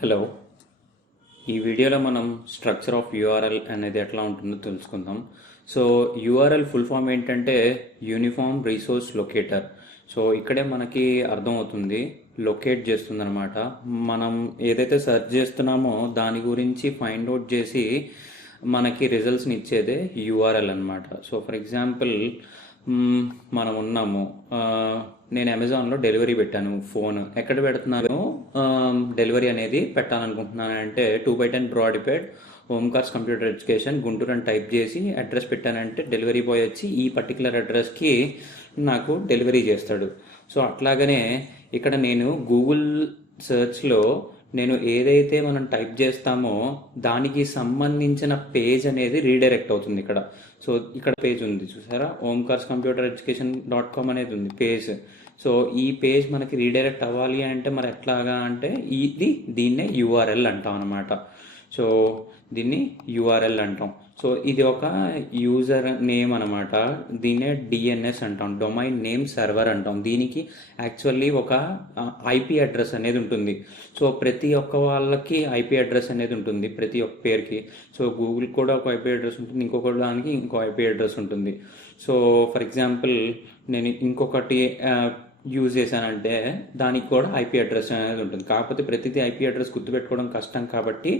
Hello. ఈ వీడియోలో మనం స్ట్రక్చర్ ఆఫ్ యూఆర్ఎల్ అనేది ఎట్లా ఉంటుందో తెలుసుకుందాం. సో యూఆర్ఎల్ ఫుల్ ఫామ్ ఏంటంటే యూనిఫామ్ రిసోర్స్ లొకేటర్. సో ఇక్కడే మనకి అర్థమవుతుంది, లొకేట్ చేస్తుంది అనమాట. మనం ఏదైతే సెర్చ్ చేస్తున్నామో దాని గురించి ఫైండ్ అవుట్ చేసి మనకి రిజల్ట్స్ని ఇచ్చేదే యూఆర్ఎల్ అనమాట. సో ఫర్ ఎగ్జాంపుల్ మనం ఉన్నాము, నేను అమెజాన్లో డెలివరీ పెట్టాను. ఫోన్ ఎక్కడ పెడుతున్నాను, డెలివరీ అనేది పెట్టాలనుకుంటున్నాను అంటే 2/10 బ్రాడిపెట్ ఓంకార్స్ కంప్యూటర్ ఎడ్యుకేషన్ గుంటూరు అని టైప్ చేసి అడ్రస్ పెట్టానంటే డెలివరీ బాయ్ వచ్చి ఈ పర్టికులర్ అడ్రస్కి నాకు డెలివరీ చేస్తాడు. సో అట్లాగనే ఇక్కడ నేను గూగుల్ సెర్చ్లో నేను ఏదైతే మనం టైప్ చేస్తామో దానికి సంబంధించిన పేజ్ అనేది రీడైరెక్ట్ అవుతుంది ఇక్కడ. సో ఇక్కడ పేజ్ ఉంది చూసారా, ఓంకార్స్ కంప్యూటర్ ఎడ్యుకేషన్ .com అనేది ఉంది పేజ్. సో ఈ పేజ్ మనకి రీడైరెక్ట్ అవ్వాలి అంటే మరి ఎట్లాగా అంటే దీన్నే యూఆర్ఎల్ అంటాం అనమాట. సో దీన్ని యూఆర్ఎల్ అంటాం. సో ఇది ఒక యూజర్ నేమ్ అనమాట. దీన్నే డిఎన్ఎస్ అంటాం, డొమైన్ నేమ్ సర్వర్ అంటాం. దీనికి యాక్చువల్లీ ఒక ఐపీ అడ్రస్ అనేది ఉంటుంది. సో ప్రతి ఒక్క వాళ్ళకి ఐపీ అడ్రస్ అనేది ఉంటుంది, ప్రతి ఒక్క పేరుకి. సో గూగుల్ కూడా ఒక ఐపీ అడ్రస్ ఉంటుంది, ఇంకొక దానికి ఇంకో ఐపీ అడ్రస్ ఉంటుంది. సో ఫర్ ఎగ్జాంపుల్ నేను ఇంకొకటి యూజ్ చేశానంటే దానికి కూడా ఐపీ అడ్రస్ అనేది ఉంటుంది. కాకపోతే ప్రతిదీ ఐపీ అడ్రస్ గుర్తుపెట్టుకోవడం కష్టం కాబట్టి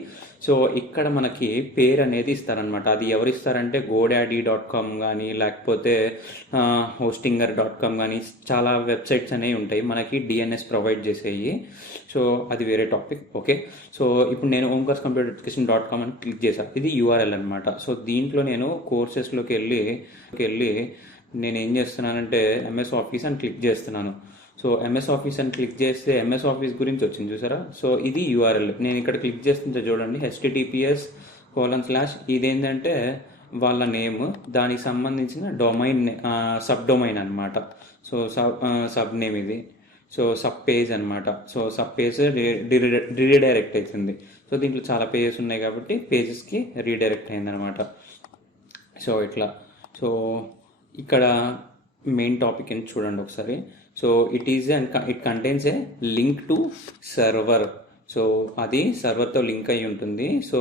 సో ఇక్కడ మనకి పేరు అనేది ఇస్తారనమాట. అది ఎవరు ఇస్తారంటే godaddy.com కానీ లేకపోతే hostingr.com కానీ చాలా వెబ్సైట్స్ అనేవి ఉంటాయి మనకి డిఎన్ఎస్ ప్రొవైడ్ చేసేవి. సో అది వేరే టాపిక్. ఓకే, సో ఇప్పుడు నేను ఓంకార్స్ కంప్యూటర్ ఎడ్యుకేషన్ .com అని క్లిక్ చేశాను. ఇది యూఆర్ఎల్ అనమాట. సో దీంట్లో నేను కోర్సెస్లోకి వెళ్ళి నేను ఏం చేస్తున్నానంటే ఎంఎస్ ఆఫీస్ అని క్లిక్ చేస్తున్నాను. సో ఎంఎస్ ఆఫీస్ అని క్లిక్ చేస్తే ఎంఎస్ ఆఫీస్ గురించి వచ్చింది చూసారా. సో ఇది యూఆర్ఎల్. నేను ఇక్కడ క్లిక్ చేస్తుంటే చూడండి, https:/. ఇదేంటంటే వాళ్ళ నేమ్, దానికి సంబంధించిన డొమైన్ సబ్ డొమైన్ అనమాట. సో సబ్ నేమ్ ఇది. సో సబ్ పేజ్ అనమాట. సో సబ్ పేజ్ రీడైరెక్ట్ అవుతుంది. సో దీంట్లో చాలా పేజెస్ ఉన్నాయి కాబట్టి పేజెస్కి రీడైరెక్ట్ అయింది అనమాట. సో ఇట్లా. సో ఇక్కడ మెయిన్ టాపిక్ అని చూడండి ఒకసారి. So it contains A link to server. So అది సర్వర్తో లింక్ అయి ఉంటుంది. సో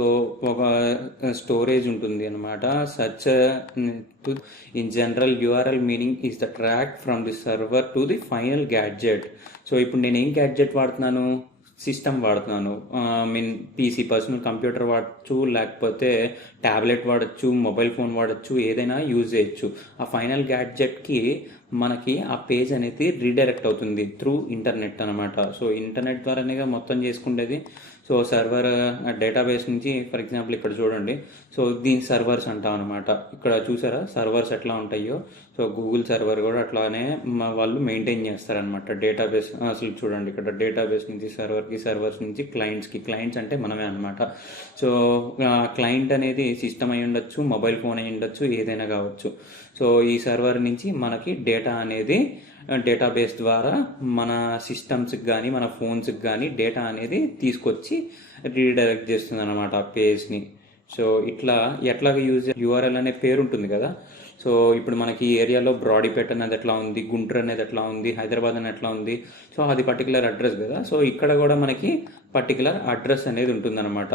ఒక స్టోరేజ్ ఉంటుంది అనమాట. Such to in general URL meaning is the track from the server to the final gadget. So ఇప్పుడు నేను ఏం గ్యాడ్జెట్ వాడుతున్నాను, సిస్టమ్ వాడుతున్నాను. మీన్ పీసీ, పర్సనల్ కంప్యూటర్ వాడచ్చు, లేకపోతే ట్యాబ్లెట్ వాడచ్చు, మొబైల్ ఫోన్ వాడచ్చు, ఏదైనా యూజ్ చేయొచ్చు. ఆ ఫైనల్ గ్యాడ్జెట్కి మనకి ఆ పేజ్ అనేది రీడైరెక్ట్ అవుతుంది త్రూ ఇంటర్నెట్ అనమాట. సో ఇంటర్నెట్ ద్వారానే మొత్తం చేసుకునేది. సో సర్వర్ డేటాబేస్ నుంచి ఫర్ ఎగ్జాంపుల్ ఇక్కడ చూడండి. సో దీని సర్వర్స్ అంటాం అనమాట. ఇక్కడ చూసారా సర్వర్స్ ఎట్లా ఉంటాయో. సో గూగుల్ సర్వర్ కూడా అట్లానే వాళ్ళు మెయింటైన్ చేస్తారనమాట డేటాబేస్. అసలు చూడండి ఇక్కడ డేటాబేస్ నుంచి సర్వర్కి, సర్వర్స్ నుంచి క్లయింట్స్కి. క్లయింట్స్ అంటే మనమే అనమాట. సో క్లయింట్ అనేది సిస్టమ్ అయి ఉండొచ్చు, మొబైల్ ఫోన్ అయి ఉండొచ్చు, ఏదైనా కావచ్చు. సో ఈ సర్వర్ నుంచి మనకి డేటా అనేది డేటాబేస్ ద్వారా మన సిస్టమ్స్కి కానీ మన ఫోన్స్కి కానీ డేటా అనేది తీసుకొచ్చి రీడైరెక్ట్ చేస్తుంది అనమాట ఆ పేజ్ని. సో ఇట్లా ఎట్లాగ యూఆర్ఎల్ అనే పేరు ఉంటుంది కదా. సో ఇప్పుడు మనకి ఏరియాలో బ్రాడీపేట్ అనేది ఎట్లా ఉంది, గుంటూరు అనేది ఎట్లా ఉంది, హైదరాబాద్ అనేది ఎట్లా ఉంది. సో అది పర్టికులర్ అడ్రస్ కదా. సో ఇక్కడ కూడా మనకి పర్టికులర్ అడ్రస్ అనేది ఉంటుందన్నమాట.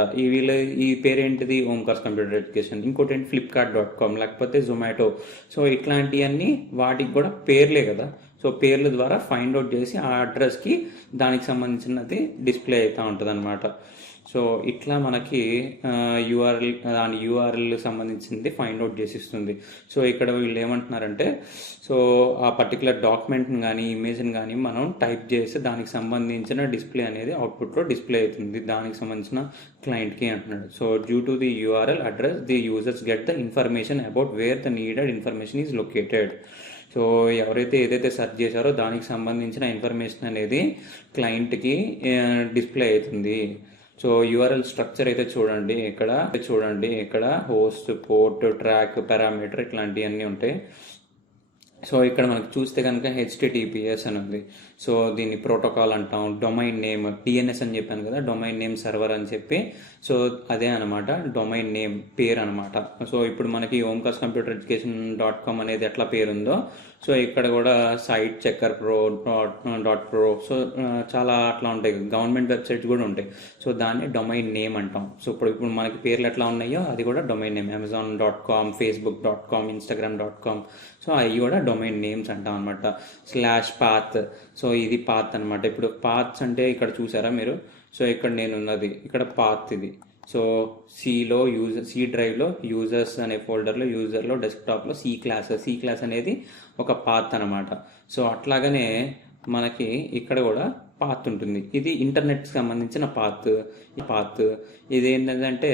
ఈ పేరు ఏంటిది, ఓంకార్స్ కంప్యూటర్ ఎడ్యుకేషన్. ఇంకోటి ఏంటి, flipkart.com లేకపోతే జొమాటో. సో ఇట్లాంటివన్నీ వాటికి కూడా పేర్లే కదా. సో పేర్ల ద్వారా ఫైండ్ అవుట్ చేసి ఆ అడ్రస్కి దానికి సంబంధించినది డిస్ప్లే అవుతూ ఉంటుంది అనమాట. సో ఇట్లా మనకి దాని యూఆర్ఎల్ సంబంధించింది ఫైండ్ అవుట్ చేసిస్తుంది. సో ఇక్కడ వీళ్ళు ఏమంటున్నారంటే, సో ఆ పర్టికులర్ డాక్యుమెంట్ని కానీ ఇమేజ్ని కానీ మనం టైప్ చేస్తే దానికి సంబంధించిన డిస్ప్లే అనేది అవుట్పుట్లో డిస్ప్లే అవుతుంది దానికి సంబంధించిన క్లయింట్కి అంటున్నాడు. So due to the URL address the users get the information about where the needed information is located. So ఎవరైతే ఏదైతే సెర్చ్ చేశారో దానికి సంబంధించిన ఇన్ఫర్మేషన్ అనేది క్లయింట్కి డిస్ప్లే అవుతుంది. సో యూఆర్ఎల్ స్ట్రక్చర్ అయితే చూడండి ఇక్కడ హోస్ట్, పోర్ట్, ట్రాక్, పారామీటర్ ఇట్లాంటివన్నీ ఉంటాయి. సో ఇక్కడ మనకు చూస్తే కనుక https అని ఉంది. సో దీన్ని ప్రోటోకాల్ అంటాం. డొమైన్ నేమ్ డిఎన్ఎస్ అని చెప్పాను కదా, డొమైన్ నేమ్ సర్వర్ అని చెప్పి. సో అదే అనమాట డొమైన్ నేమ్ పేరు అనమాట. సో ఇప్పుడు మనకి ఓంకార్స్ కంప్యూటర్ ఎడ్యుకేషన్ .com అనేది ఎట్లా పేరు ఉందో సో ఇక్కడ కూడా సైట్ చెక్కర్ ప్రో డాట్ ప్రో. సో చాలా అట్లా ఉంటాయి, గవర్నమెంట్ వెబ్సైట్స్ కూడా ఉంటాయి. సో దాన్ని డొమైన్ నేమ్ అంటాం. సో ఇప్పుడు మనకి పేర్లు ఎట్లా ఉన్నాయో అది కూడా domain name. amazon.com, facebook.com, instagram.com. So అవి కూడా డొమైన్ నేమ్స్ అంటాం అనమాట. /path. సో ఇది పాత్ అనమాట. ఇప్పుడు పాత్స్ అంటే ఇక్కడ చూసారా మీరు. సో ఇక్కడ నేను ఉన్నది ఇక్కడ పాత్ ఇది. సో సి డ్రైవ్లో యూజర్స్ అనే ఫోల్డర్లో యూజర్లో డెస్క్టాప్లో సి క్లాస్ అనేది ఒక పాత్ అనమాట. సో అట్లాగనే మనకి ఇక్కడ కూడా పాత్ ఉంటుంది. ఇది ఇంటర్నెట్కి సంబంధించిన పాత్ ఇది ఏంటంటే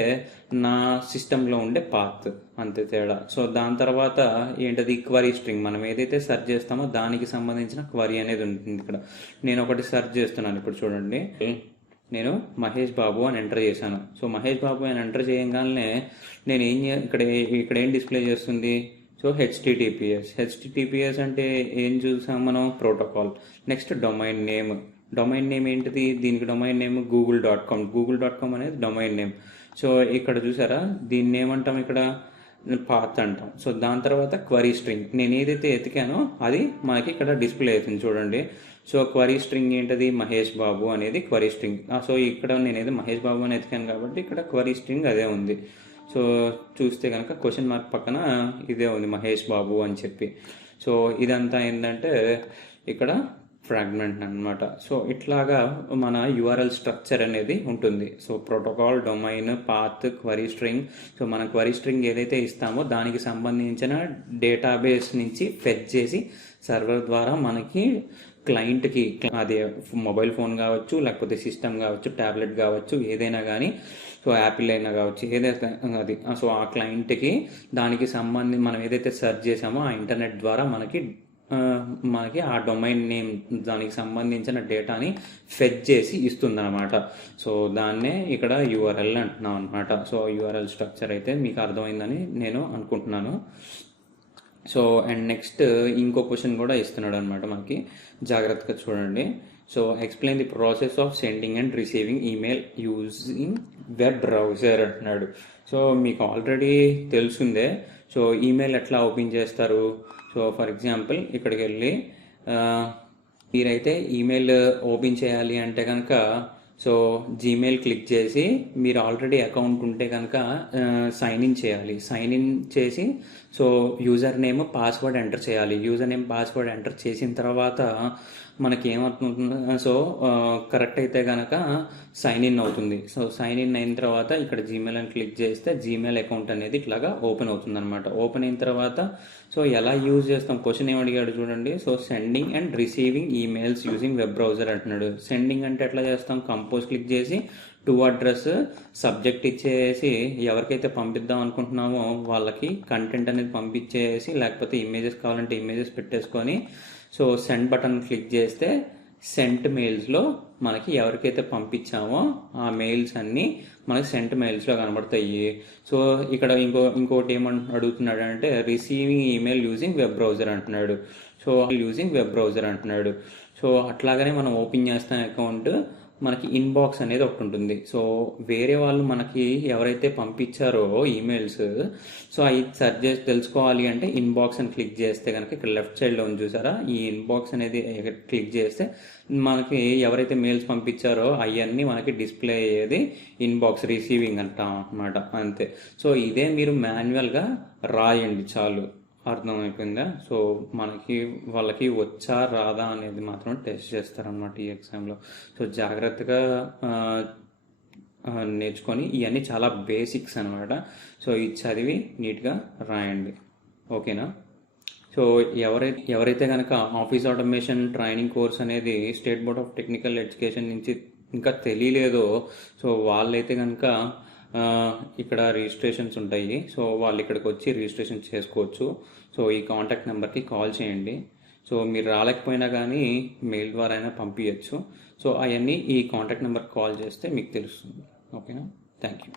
నా సిస్టంలో ఉండే పాత్, అంతే తేడా. సో దాని తర్వాత ఏంటది క్వరీ స్ట్రింగ్. మనం ఏదైతే సెర్చ్ చేస్తామో దానికి సంబంధించిన క్వరీ అనేది ఉంటుంది. ఇక్కడ నేను ఒకటి సెర్చ్ చేస్తున్నాను. ఇప్పుడు చూడండి, నేను మహేష్ బాబు అని ఎంటర్ చేశాను. సో మహేష్ బాబు అని ఎంటర్ చేయగానే నేను ఇక్కడ ఏం డిస్ప్లే చేస్తుంది. సో హెచ్టిటిపిఎస్ అంటే ఏం చూసాం మనం, ప్రోటోకాల్. నెక్స్ట్ డొమైన్ నేమ్ ఏంటిది, దీనికి డొమైన్ నేమ్ google.com అనేది డొమైన్ నేమ్. సో ఇక్కడ చూసారా, దీన్ని ఏమంటాం, ఇక్కడ పాత్ అంటాం. సో దాని తర్వాత క్వరీ స్ట్రింగ్, నేను ఏదైతే ఎతికానో అది మనకి ఇక్కడ డిస్ప్లే అవుతుంది చూడండి. సో క్వరీ స్ట్రింగ్ ఏంటది, మహేష్ బాబు అనేది క్వరీ స్ట్రింగ్. సో ఇక్కడ నేనేదో మహేష్ బాబు అని ఎతికాను కాబట్టి ఇక్కడ క్వరీ స్ట్రింగ్ అదే ఉంది. సో చూస్తే కనుక క్వశ్చన్ మార్క్ పక్కన ఇదే ఉంది, మహేష్ బాబు అని చెప్పి. సో ఇదంతా ఏంటంటే ఇక్కడ ఫ్రాగ్మెంట్ అనమాట. సో ఇట్లాగా మన యూఆర్ఎల్ స్ట్రక్చర్ అనేది ఉంటుంది. So protocol, domain, path, query string. So మన క్వరీ స్ట్రింగ్ ఏదైతే ఇస్తామో దానికి సంబంధించిన డేటాబేస్ నుంచి ఫెచ్ చేసి సర్వర్ ద్వారా మనకి క్లయింట్కి, అది మొబైల్ ఫోన్ కావచ్చు, లేకపోతే సిస్టమ్ కావచ్చు, ట్యాబ్లెట్ కావచ్చు, ఏదైనా కానీ, సో యాపిల్ అయినా కావచ్చు, ఏదైతే అది. సో ఆ క్లయింట్కి దానికి సంబంధించి మనం ఏదైతే సెర్చ్ చేసామో ఆ ఇంటర్నెట్ ద్వారా మనకి ఆ డొమైన్ నేమ్ దానికి సంబంధించిన డేటాని ఫెచ్ చేసి ఇస్తుంది అనమాట. సో దాన్నే ఇక్కడ యూఆర్ఎల్ అంటున్నాం అనమాట. సో యూఆర్ఎల్ స్ట్రక్చర్ అయితే మీకు అర్థమైందని నేను అనుకుంటున్నాను. సో అండ్ నెక్స్ట్ ఇంకో క్వశ్చన్ కూడా ఇస్తున్నాడు అనమాట మనకి, జాగ్రత్తగా చూడండి. So explain the process of sending and receiving email using web browser అంటున్నాడు. సో మీకు ఆల్రెడీ తెలుసుందే. సో ఈమెయిల్ ఎట్లా ఓపెన్ చేస్తారు. సో ఫర్ ఎగ్జాంపుల్ ఇక్కడికి వెళ్ళి మీరైతే ఈమెయిల్ ఓపెన్ చేయాలి అంటే కనుక సో జీమెయిల్ క్లిక్ చేసి, మీరు ఆల్రెడీ అకౌంట్ ఉంటే కనుక సైన్ ఇన్ చేయాలి. సైన్ ఇన్ చేసి so user name password enter చేయాలి. యూజర్ నేమ్ పాస్వర్డ్ ఎంటర్ చేసిన తర్వాత మనకి ఏమవుతుంది, సో కరెక్ట్ అయితే కనుక సైన్ ఇన్ అవుతుంది. సో సైన్ ఇన్ అయిన తర్వాత ఇక్కడ జీమెయిల్ అని క్లిక్ చేస్తే జీమెయిల్ అకౌంట్ అనేది ఇట్లాగా ఓపెన్ అవుతుంది అనమాట. ఓపెన్ అయిన తర్వాత సో ఎలా యూజ్ చేస్తాం, క్వశ్చన్ ఏమడిగాడు చూడండి. So sending and receiving emails using web browser అంటున్నాడు. సెండింగ్ అంటే ఎట్లా చేస్తాం, కంపోజ్ క్లిక్ చేసి టు అడ్రస్ సబ్జెక్ట్ ఇచ్చేసి ఎవరికైతే పంపిద్దాం అనుకుంటున్నామో వాళ్ళకి కంటెంట్ అనేది పంపించేసి, లేకపోతే ఇమేజెస్ కావాలంటే ఇమేజెస్ పెట్టేసుకొని సో సెండ్ బటన్ క్లిక్ చేస్తే సెంట్ మెయిల్స్లో మనకి ఎవరికైతే పంపించామో ఆ మెయిల్స్ అన్నీ మనకి సెంట్ మెయిల్స్లో కనబడతాయి. సో ఇక్కడ ఇంకోటి ఏమని అడుగుతున్నాడు అంటే receiving email using web browser అంటున్నాడు. సో యూజింగ్ వెబ్ బ్రౌజర్ అంటున్నాడు. సో అట్లాగనే మనం ఓపెన్ చేస్తాం అకౌంట్, మనకి ఇన్బాక్స్ అనేది ఒకటి ఉంటుంది. సో వేరే వాళ్ళు మనకి ఎవరైతే పంపించారో ఈమెయిల్స్, సో అవి సెర్చ్ చేసి తెలుసుకోవాలి అంటే ఇన్బాక్స్ అని క్లిక్ చేస్తే కనుక ఇక్కడ లెఫ్ట్ సైడ్లో ఉంది చూసారా, ఈ ఇన్బాక్స్ అనేది క్లిక్ చేస్తే మనకి ఎవరైతే మెయిల్స్ పంపించారో అవన్నీ మనకి డిస్ప్లే అయ్యేది ఇన్బాక్స్ రిసీవింగ్ అంటాం అన్నమాట, అంతే. సో ఇదే మీరు మాన్యువల్గా రాయండి చాలు, అర్థమైపోయిందా. సో వాళ్ళకి వచ్చా రాదా అనేది మాత్రం టెస్ట్ చేస్తారనమాట ఈ ఎగ్జామ్లో. సో జాగ్రత్తగా నేర్చుకొని, ఇవన్నీ చాలా బేసిక్స్ అనమాట. సో ఇది చదివి నీట్గా రాయండి, ఓకేనా. సో ఎవరైతే కనుక ఆఫీస్ ఆటోమేషన్ ట్రైనింగ్ కోర్స్ అనేది state board of technical education నుంచి ఇంకా తెలియలేదో, సో వాళ్ళైతే కనుక ఇక్కడ రిజిస్ట్రేషన్స్ ఉంటాయి. సో వాళ్ళు ఇక్కడికి వచ్చి రిజిస్ట్రేషన్ చేసుకోవచ్చు. సో ఈ కాంటాక్ట్ నెంబర్కి కాల్ చేయండి. సో మీరు రాలేకపోయినా కానీ మెయిల్ ద్వారా అయినా పంపించచ్చు. సో అవన్నీ ఈ కాంటాక్ట్ నెంబర్కి కాల్ చేస్తే మీకు తెలుస్తుంది, ఓకేనా. Thank you.